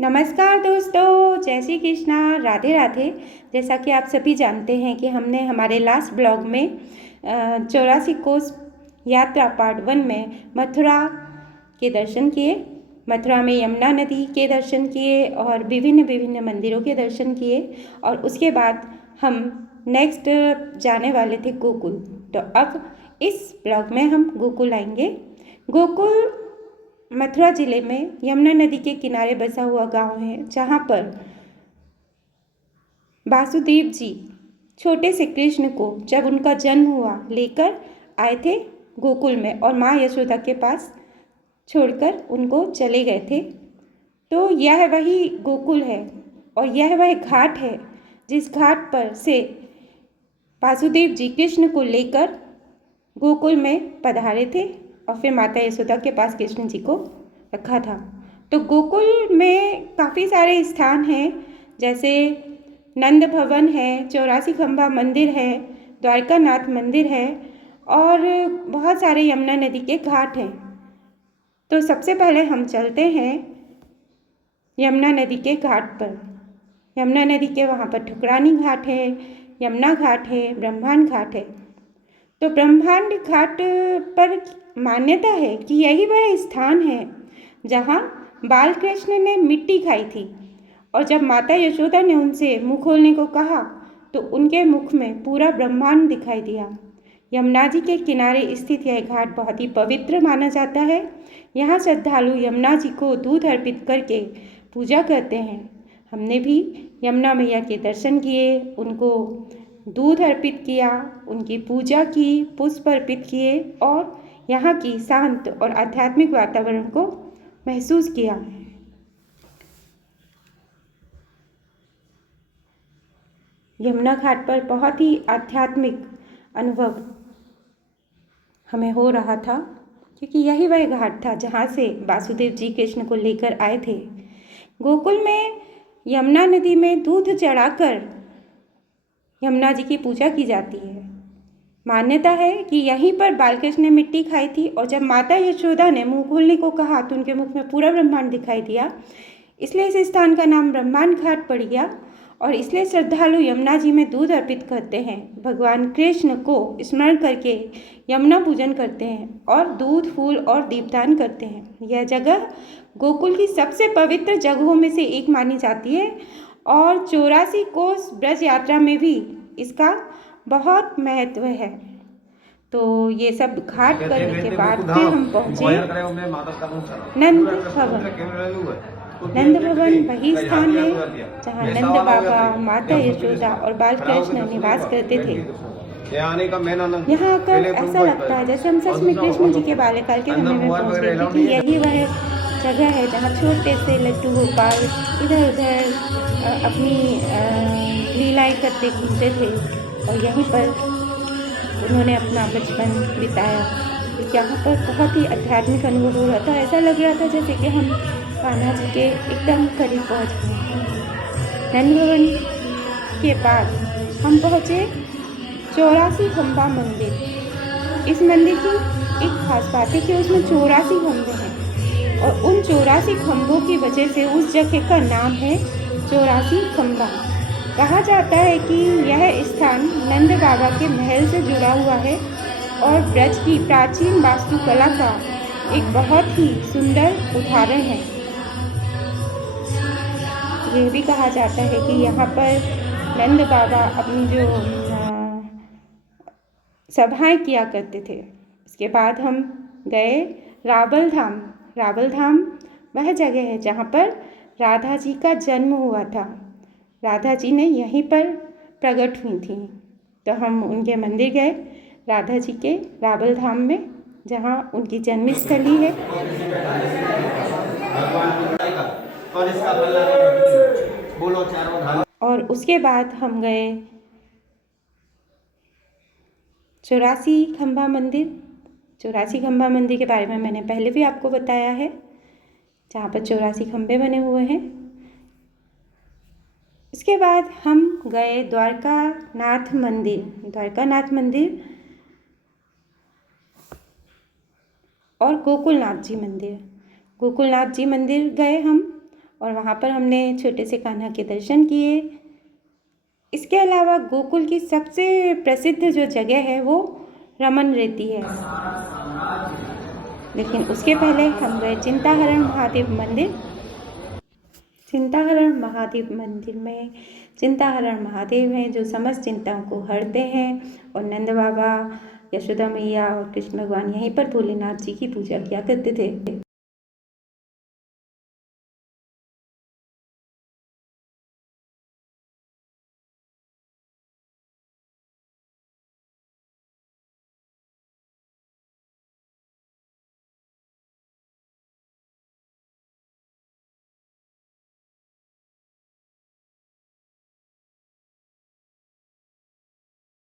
नमस्कार दोस्तों, जय श्री कृष्णा, राधे राधे। जैसा कि आप सभी जानते हैं कि हमने हमारे लास्ट ब्लॉग में 84 कोस यात्रा पार्ट 1 में मथुरा के दर्शन किए। मथुरा में यमुना नदी के दर्शन किए और विभिन्न विभिन्न मंदिरों के दर्शन किए और उसके बाद हम नेक्स्ट जाने वाले थे गोकुल। तो अब इस ब्लॉग में हम गोकुल आएंगे। गोकुल मथुरा जिले में यमुना नदी के किनारे बसा हुआ गांव है, जहां पर वासुदेव जी छोटे से कृष्ण को जब उनका जन्म हुआ लेकर आए थे गोकुल में और माँ यशोदा के पास छोड़कर उनको चले गए थे। तो यह वही गोकुल है और यह वह घाट है जिस घाट पर से वासुदेव जी कृष्ण को लेकर गोकुल में पधारे थे और फिर माता यशोदा के पास कृष्ण जी को रखा था। तो गोकुल में काफ़ी सारे स्थान हैं, जैसे नंद भवन है, 84 खंबा मंदिर है, द्वारका नाथ मंदिर है और बहुत सारे यमुना नदी के घाट हैं। तो सबसे पहले हम चलते हैं यमुना नदी के घाट पर। यमुना नदी के वहाँ पर ठुकरानी घाट है, यमुना घाट है, ब्रह्मांड घाट है। तो ब्रह्मांड घाट पर मान्यता है कि यही वह स्थान है जहाँ बाल कृष्ण ने मिट्टी खाई थी और जब माता यशोदा ने उनसे मुँह खोलने को कहा तो उनके मुख में पूरा ब्रह्मांड दिखाई दिया। यमुना जी के किनारे स्थित यह घाट बहुत ही पवित्र माना जाता है। यहाँ श्रद्धालु यमुना जी को दूध अर्पित करके पूजा करते हैं। हमने भी यमुना मैया के दर्शन किए, उनको दूध अर्पित किया, उनकी पूजा की, पुष्प अर्पित किए और यहाँ की शांत और आध्यात्मिक वातावरण को महसूस किया। यमुना घाट पर बहुत ही आध्यात्मिक अनुभव हमें हो रहा था, क्योंकि यही वह घाट था जहाँ से वासुदेव जी कृष्ण को लेकर आए थे। गोकुल में यमुना नदी में दूध चढ़ाकर यमुना जी की पूजा की जाती है। मान्यता है कि यहीं पर बालकृष्ण ने मिट्टी खाई थी और जब माता यशोदा ने मुंह खोलने को कहा तो उनके मुख में पूरा ब्रह्मांड दिखाई दिया, इसलिए इस स्थान का नाम ब्रह्मांड घाट पड़ गया और इसलिए श्रद्धालु यमुना जी में दूध अर्पित करते हैं, भगवान कृष्ण को स्मरण करके यमुना पूजन करते हैं और दूध, फूल और दीपदान करते हैं। यह जगह गोकुल की सबसे पवित्र जगहों में से एक मानी जाती है और 84 कोस ब्रज यात्रा में भी इसका बहुत महत्व है। तो ये सब घाट करने के बाद फिर हम पहुँचे नंद भवन। नंद भवन वही स्थान है जहाँ नंद बाबा, माता यशोदा और बालकृष्ण निवास करते थे। यहाँ आकर ऐसा लगता है जैसे हम सच में कृष्ण जी के बाल्यकाल के समय में पहुँच गए, क्योंकि यही वह जगह है जहाँ छोटे से लड्डू गोपाल इधर उधर अपनी लीलाएं करते घूमते थे और यहीं पर उन्होंने अपना बचपन बिताया। यहाँ पर बहुत ही आध्यात्मिक अनुभव हो रहा था, ऐसा लग रहा था जैसे कि हम कान्हा जी के एकदम करीब पहुँच गए। नंद भवन के बाद हम पहुँचे 84 खंबा मंदिर। इस मंदिर की एक खास बात है कि उसमें 84 खंभे हैं और उन 84 खंभों की वजह से उस जगह का नाम है 84 खंबा। कहा जाता है कि यह स्थान नंद बाबा के महल से जुड़ा हुआ है और ब्रज की प्राचीन वास्तुकला का एक बहुत ही सुंदर उदाहरण है। यह भी कहा जाता है कि यहाँ पर नंद बाबा अपनी जो सभाएं किया करते थे। इसके बाद हम गए रावल धाम। रावल धाम वह जगह है जहाँ पर राधा जी का जन्म हुआ था। राधा जी ने यहीं पर प्रकट हुई थी, तो हम उनके मंदिर गए, राधा जी के रावल धाम में, जहाँ उनकी जन्मस्थली है। और उसके बाद हम गए 84 खंबा मंदिर। 84 खंबा मंदिर के बारे में मैंने पहले भी आपको बताया है, जहाँ पर 84 खंबे बने हुए हैं। इसके बाद हम गए द्वारका नाथ मंदिर। द्वारका नाथ मंदिर और गोकुलनाथ जी मंदिर। गोकुलनाथ जी मंदिर गए हम और वहाँ पर हमने छोटे से कान्हा के दर्शन किए। इसके अलावा गोकुल की सबसे प्रसिद्ध जो जगह है वो रमन रेती है, लेकिन उसके पहले हम गए चिंताहरण महादेव मंदिर। चिंताहरण महादेव मंदिर में चिंताहरण महादेव हैं जो समस्त चिंताओं को हरते हैं, और नंद बाबा, यशोदा मैया और कृष्ण भगवान यहीं पर भोलेनाथ जी की पूजा किया करते थे।